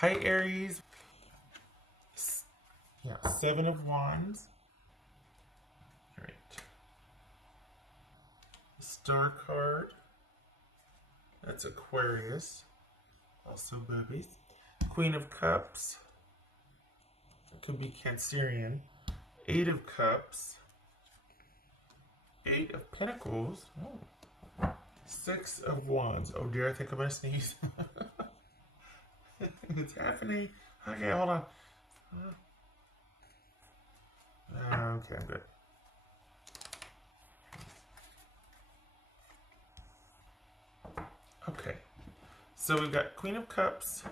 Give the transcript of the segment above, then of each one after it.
Hi, Aries. Yeah, Seven of Wands. All right. Star card. That's Aquarius. Also boobies. Queen of Cups. It could be Cancerian. Eight of Cups. Eight of Pentacles. Oh. Six of Wands. Oh dear, I think I'm gonna sneeze. It's happening. Okay, hold on. Okay, I'm good. Okay. So we've got Queen of Cups,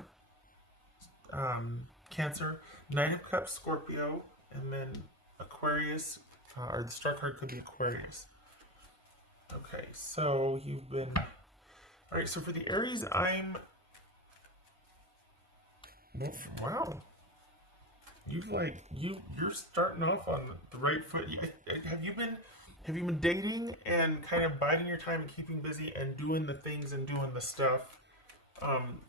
Cancer, Knight of Cups, Scorpio, and then Aquarius, or the star card could be Aquarius. Okay, so you've been. All right, so for the Aries, wow. You're starting off on the right foot. Have you been dating and kind of biding your time and keeping busy and doing the things and doing the stuff?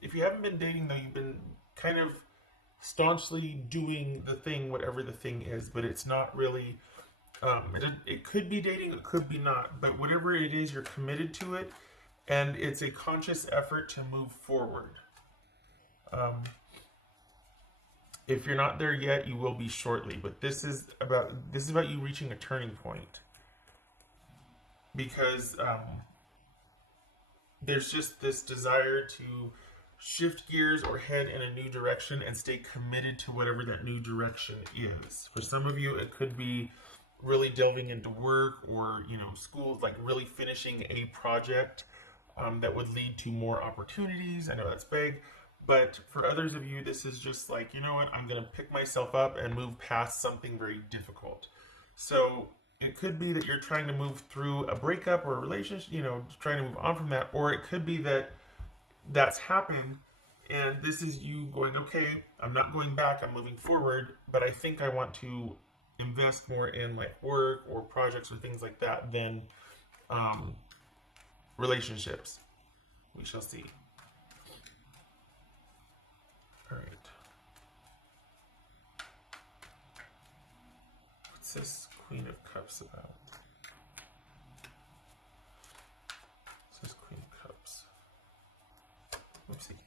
If you haven't been dating though, you've been kind of staunchly doing the thing, whatever the thing is, but it's not really. It could be dating, it could be not, but whatever it is, you're committed to it, and it's a conscious effort to move forward. Um, if you're not there yet, you will be shortly. But this is about you reaching a turning point because there's just this desire to shift gears or head in a new direction and stay committed to whatever that new direction is. For some of you, it could be really delving into work or school, like really finishing a project that would lead to more opportunities. I know that's big, but for others of you, this is just like, you know what, I'm going to pick myself up and move past something very difficult. So it could be that you're trying to move through a breakup or a relationship, trying to move on from that, or it could be that that's happened and this is you going, okay, I'm not going back, I'm moving forward, but I think I want to invest more in like work or projects or things like that than um, relationships. We shall see. All right. What's this Queen of Cups about? What's this Queen of Cups? Oopsie.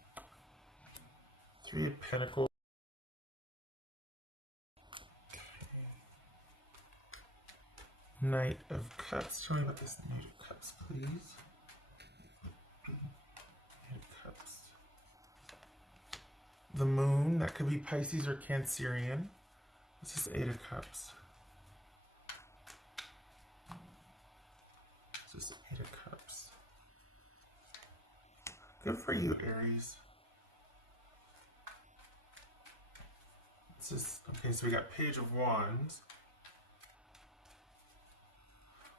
Three of Pentacles. Knight of Cups. Tell me about this Knight of Cups, please. Knight of Cups. The Moon. That could be Pisces or Cancerian. What's this Eight of Cups? What's this Eight of Cups? Good for you, Aries. What's this? Okay, so we got Page of Wands.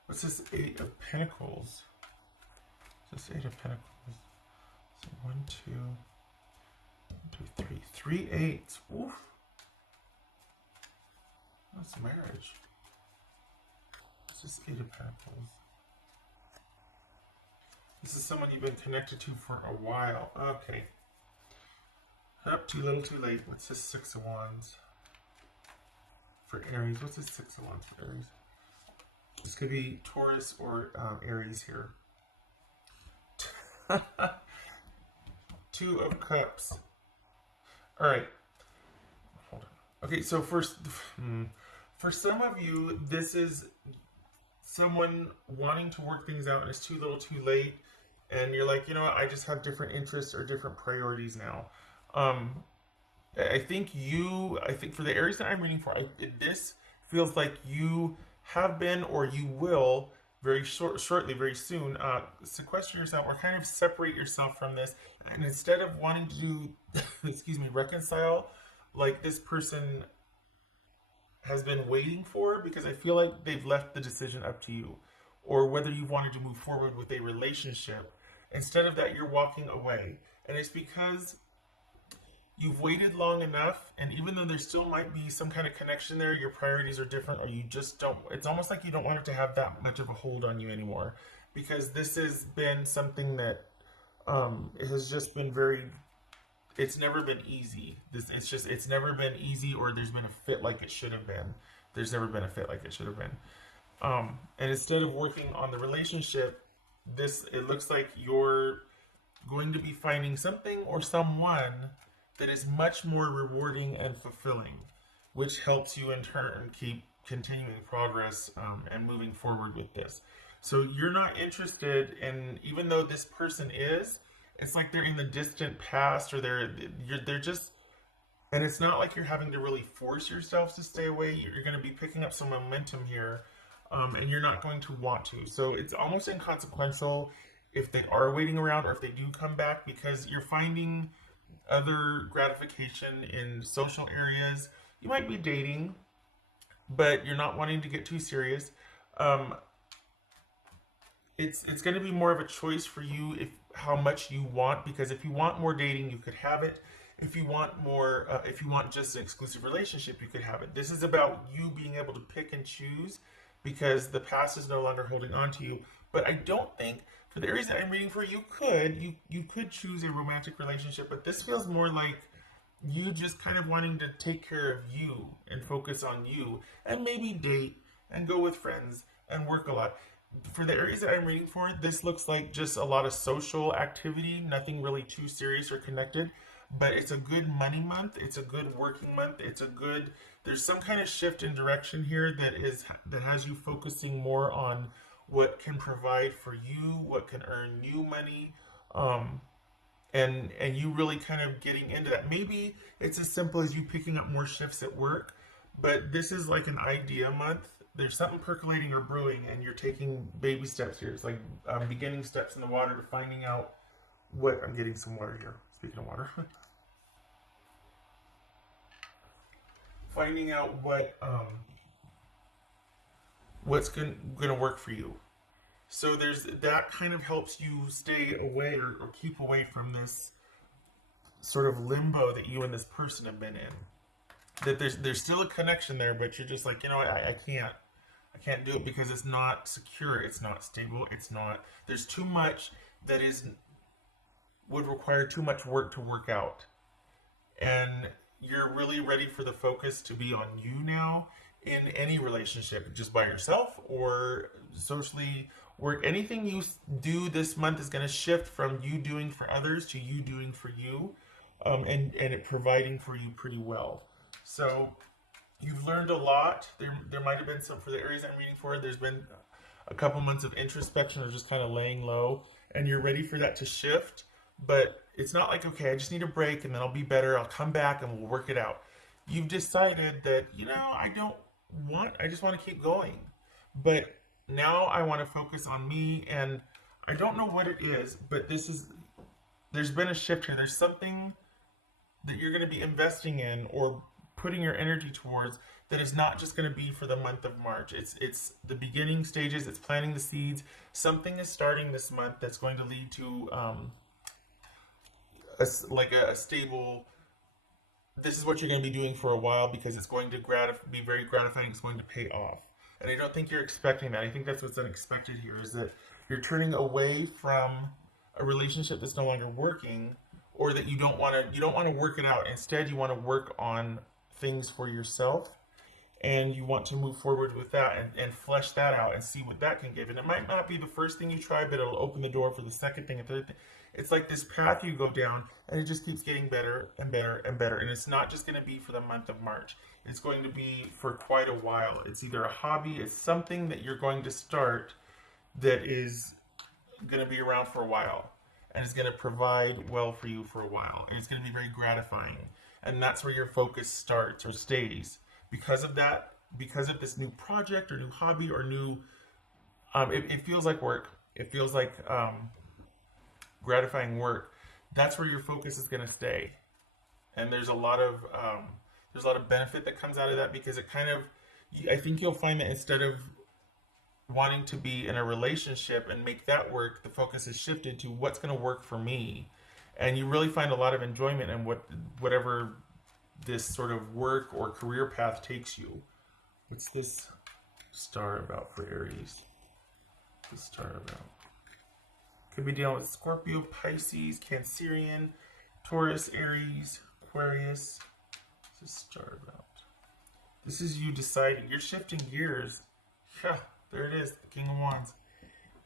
What's this Eight of Pentacles? What's this Eight of Pentacles? So 1, 2, 1, 2, 3. 3 eights. Oof. That's marriage. What's this Eight of Pentacles? This is someone you've been connected to for a while. Okay. Up, too little, too late. What's this Six of Wands for Aries? What's this Six of Wands for Aries? This could be Taurus or Aries here. Two of Cups. All right. Hold on. Okay, so for some of you, this is someone wanting to work things out and it's too little, too late, and you're like, you know what? I just have different interests or different priorities now. I think for the Aries that I'm reading for, this feels like you have been or you will very shortly, very soon, sequester yourself or kind of separate yourself from this. And instead of wanting to do, reconcile like this person has been waiting for, because I feel like they've left the decision up to you, or whether you wanted to move forward with a relationship. Instead of that, you're walking away. And it's because you've waited long enough, and even though there still might be some kind of connection there, your priorities are different, or you just don't, it's almost like you don't want it to have that much of a hold on you anymore, because this has been something that it has just been very, it's never been easy. It's never been easy, or there's been a fit like it should have been. There's never been a fit like it should have been. And instead of working on the relationship, it looks like you're going to be finding something or someone that is much more rewarding and fulfilling, which helps you in turn keep continuing progress, and moving forward with this. So you're not interested in, even though this person is, it's like they're in the distant past, or they're just, and it's not like you're having to really force yourself to stay away. You're going to be picking up some momentum here, and you're not going to want to. So it's almost inconsequential if they are waiting around or if they do come back, because you're finding other gratification in social areas. You might be dating, but you're not wanting to get too serious. Um, it's going to be more of a choice for you, if how much you want, because if you want more dating, you could have it. If you want more, if you want just an exclusive relationship, you could have it. This is about you being able to pick and choose, because the past is no longer holding on to you. But I don't think, for the Aries that I'm reading for, you could choose a romantic relationship, but this feels more like you just kind of wanting to take care of you and focus on you, and maybe date and go with friends and work a lot. For the Aries that I'm reading for, this looks like just a lot of social activity, nothing really too serious or connected. But it's a good money month. It's a good working month. There's some kind of shift in direction here that has you focusing more on what can provide for you, what can earn you money, um, and you really kind of getting into that. Maybe it's as simple as you picking up more shifts at work, but this is like an idea month. There's something percolating or brewing, and you're taking baby steps here. It's like beginning steps in the water to finding out what. I'm getting some water here. Speaking of water, finding out what's going to work for you. So there's that kind of helps you stay away, or keep away from this sort of limbo that you and this person have been in. That there's still a connection there, but you're just like, I can't do it, because it's not secure, it's not stable, it's not. There's too much that would require too much work to work out, and you're really ready for the focus to be on you now, in any relationship, just by yourself or socially. Work, anything you do this month is going to shift from you doing for others to you doing for you, and it providing for you pretty well. So you've learned a lot. There might have been some, for the Aries I'm reading for, there's been a couple months of introspection, or just kind of laying low, and you're ready for that to shift. But it's not like, okay, I just need a break and then I'll be better, I'll come back and we'll work it out. You've decided that, I just want to keep going. But now I want to focus on me, and I don't know what it is, but there's been a shift here. There's something that you're going to be investing in or putting your energy towards, that is not just going to be for the month of March. It's the beginning stages. It's planting the seeds. Something is starting this month that's going to lead to a stable. This is what you're going to be doing for a while, because it's going to be very gratifying. It's going to pay off. And I don't think you're expecting that. I think that's what's unexpected here, is that you're turning away from a relationship that's no longer working, or that you don't want to work it out. Instead, you want to work on things for yourself, and you want to move forward with that, and flesh that out and see what that can give. And it might not be the first thing you try, but it'll open the door for the second thing and third thing. It's like this path you go down, and it just keeps getting better and better and better. And it's not just going to be for the month of March. It's going to be for quite a while. It's either a hobby, it's something that you're going to start that is going to be around for a while, and is going to provide well for you for a while, and it's going to be very gratifying. And that's where your focus starts or stays. Because of that, because of this new project or new hobby or new, it feels like work. It feels like gratifying work. That's where your focus is going to stay. And there's a lot of benefit that comes out of that, because I think you'll find that instead of wanting to be in a relationship and make that work, the focus is shifted to what's going to work for me. And you really find a lot of enjoyment in whatever this sort of work or career path takes you. What's this star about for Aries? This star about? Could be dealing with Scorpio, Pisces, Cancerian, Taurus, Aries, Aquarius. What's this star about? This is you deciding. You're shifting gears. Yeah, there it is, the King of Wands.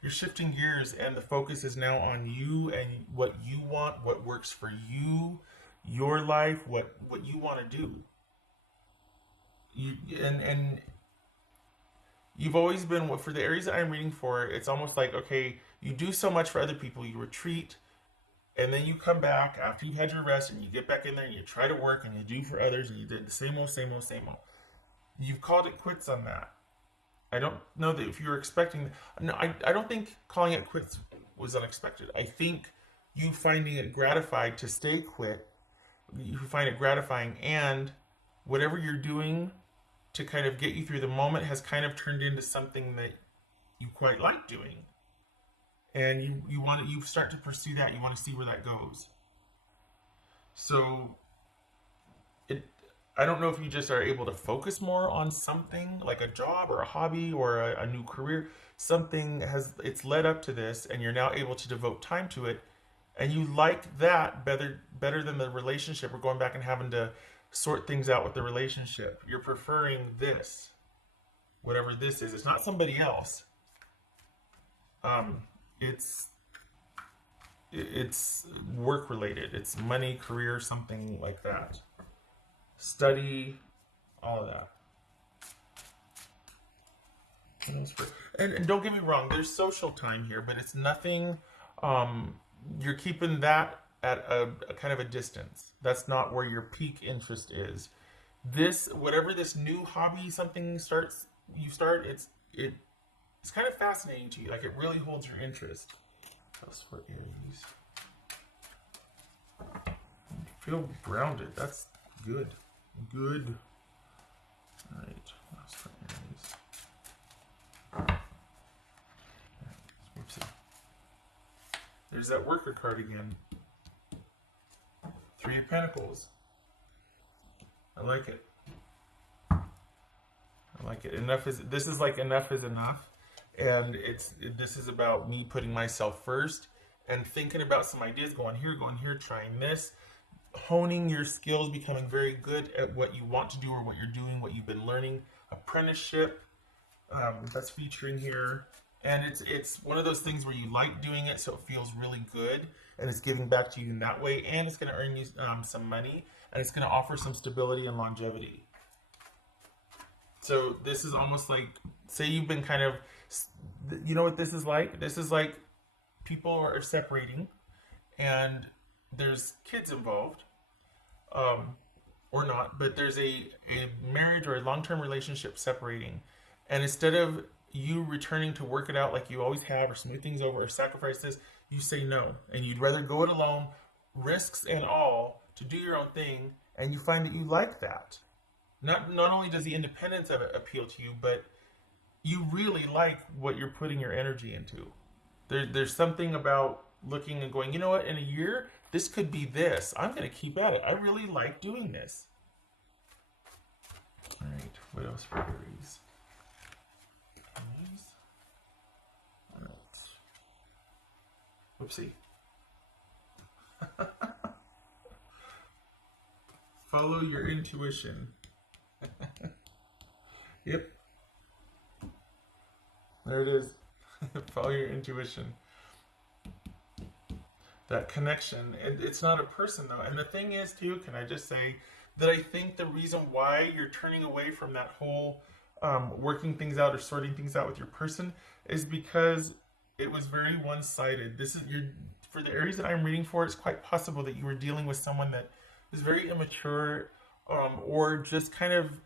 You're shifting gears, and the focus is now on you and what you want, what works for you, your life, what you want to do. And you've always been, for the Aries that I'm reading for, it's almost like, okay, you do so much for other people, you retreat, and then you come back after you had your rest, and you get back in there and you try to work and you do for others, and you did the same old, same old, same old. You've called it quits on that. I don't know that if you were expecting. No, I don't think calling it quits was unexpected. I think you finding it gratified to stay quit, you find it gratifying, and whatever you're doing to kind of get you through the moment has kind of turned into something that you quite like doing. And you start to pursue that. You want to see where that goes. So I don't know if you just are able to focus more on something like a job or a hobby or a new career. Something it's led up to this, and you're now able to devote time to it, and you like that better than the relationship, or going back and having to sort things out with the relationship. You're preferring this, whatever this is. It's not somebody else. It's work related. It's money, career, something like that. Study, all of that. And don't get me wrong, there's social time here, but it's nothing. You're keeping that at a kind of a distance. That's not where your peak interest is. Whatever this new hobby, something you start, it's kind of fascinating to you. Like, it really holds your interest. That's for Aries. Feel grounded. That's good. Good. All right. That's for Aries. Oopsie. There's that worker card again. 3 of Pentacles. I like it. I like it. This is like enough is enough. And this is about me putting myself first and thinking about some ideas, going here, trying this, honing your skills, becoming very good at what you want to do or what you're doing, what you've been learning. Apprenticeship, that's featuring here. And it's one of those things where you like doing it, so it feels really good, and it's giving back to you in that way, and it's going to earn you some money, and it's going to offer some stability and longevity. So this is almost like, say you've been kind of, you know what this is like? This is like people are separating, and there's kids involved, or not, but there's a marriage or a long-term relationship separating, and instead of you returning to work it out like you always have, or smooth things over, or sacrifice this, you say no, and you'd rather go it alone, risks and all, to do your own thing, and you find that you like that. Not only does the independence of it appeal to you, but you really like what you're putting your energy into. There's something about looking and going, you know what, in a year, this could be this. I'm going to keep at it. I really like doing this. All right, what else for Aries? All right. Whoopsie. Follow your intuition. Yep. There it is. Follow your intuition. That connection. It's not a person, though. And the thing is, too, can I just say that I think the reason why you're turning away from that whole working things out or sorting things out with your person is because it was very one-sided. For the Aries that I'm reading for, it's quite possible that you were dealing with someone that is very immature, or just kind of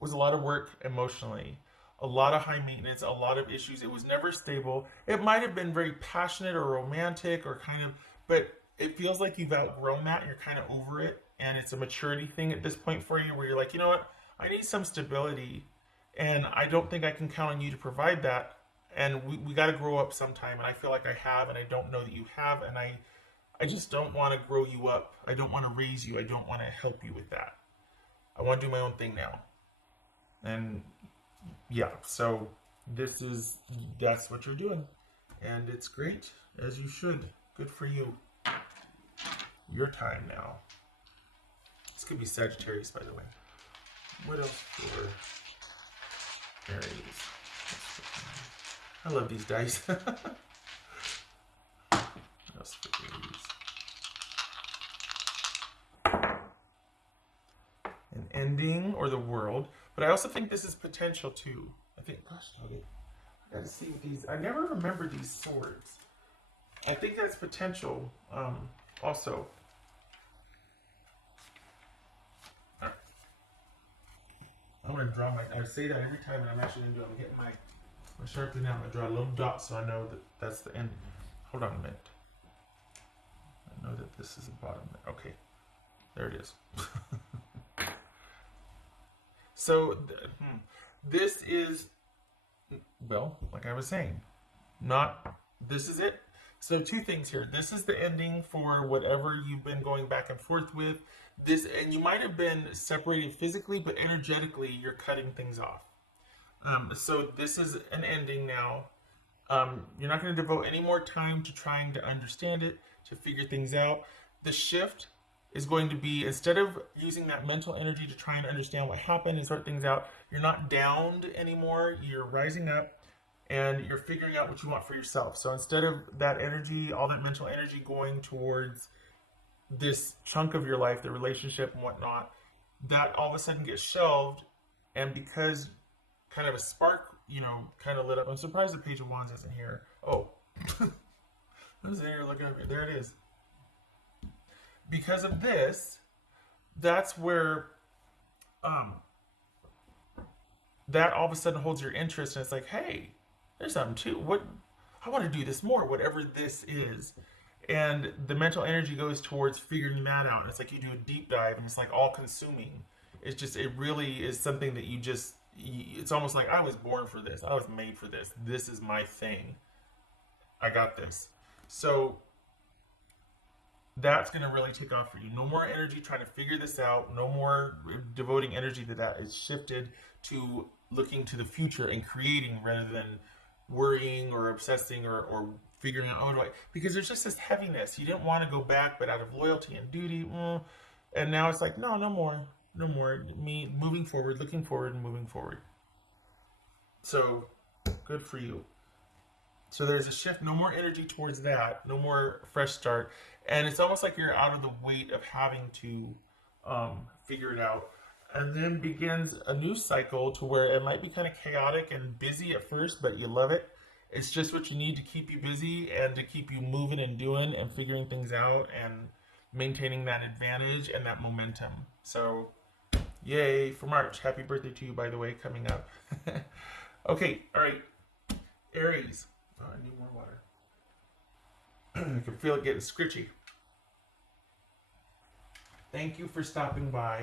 was a lot of work emotionally, a lot of high maintenance, a lot of issues. It was never stable. It might have been very passionate or romantic or kind of, but it feels like you've outgrown that and you're kind of over it. And it's a maturity thing at this point for you, where you're like, you know what? I need some stability, and I don't think I can count on you to provide that. And we got to grow up sometime. And I feel like I have, and I don't know that you have. And I just don't want to grow you up. I don't want to raise you. I don't want to help you with that. I want to do my own thing now. And yeah, so that's what you're doing. And it's great, as you should. Good for you. your time now. This could be Sagittarius, by the way. What else for Aries? I love these dice. What else for Aries? An ending or the world. But I also think this is potential too. I think, gosh, I gotta see what these, I never remember these swords. I think that's potential also. I'm gonna draw my, I say that every time, and I'm actually gonna do it. I'm getting my Sharpie now. I'm gonna draw a little dot so I know that that's the end. Hold on a minute. I know that this is the bottom. Okay, there it is. So this is, well, like I was saying, not, this is it. So two things here. This is the ending for whatever you've been going back and forth with. This, and you might have been separated physically, but energetically you're cutting things off. So this is an ending now. You're not going to devote any more time to trying to understand it, to figure things out. The shift is going to be, instead of using that mental energy to try and understand what happened and sort things out, you're not downed anymore. You're rising up and you're figuring out what you want for yourself. So instead of that energy, all that mental energy going towards this chunk of your life, the relationship and whatnot, that all of a sudden gets shelved. And because kind of a spark, you know, kind of lit up. I'm surprised the Page of Wands isn't here. Oh, I was there looking at me. There it is. Because of this, that's where that all of a sudden holds your interest, and it's like, hey, there's something too. What, I want to do this more, whatever this is. And the mental energy goes towards figuring that out. And it's like you do a deep dive, and it's like all consuming. It's just, it really is something that you just, it's almost like I was born for this. I was made for this. This is my thing. I got this. So that's going to really take off for you. No more energy trying to figure this out. No more devoting energy to that. It's shifted to looking to the future and creating rather than worrying or obsessing or figuring out, oh, do I, because there's just this heaviness. You didn't want to go back, but out of loyalty and duty, and now it's like, no, no more. No more. Me moving forward, looking forward, and moving forward. So, good for you. So there's a shift, no more energy towards that, no more fresh start. And it's almost like you're out of the weight of having to figure it out. And then begins a new cycle to where it might be kind of chaotic and busy at first, but you love it. It's just what you need to keep you busy and to keep you moving and doing and figuring things out and maintaining that advantage and that momentum. So, yay for March. Happy birthday to you, by the way, coming up. Okay, all right. Aries. Oh, I need more water. I can feel it getting scritchy. Thank you for stopping by.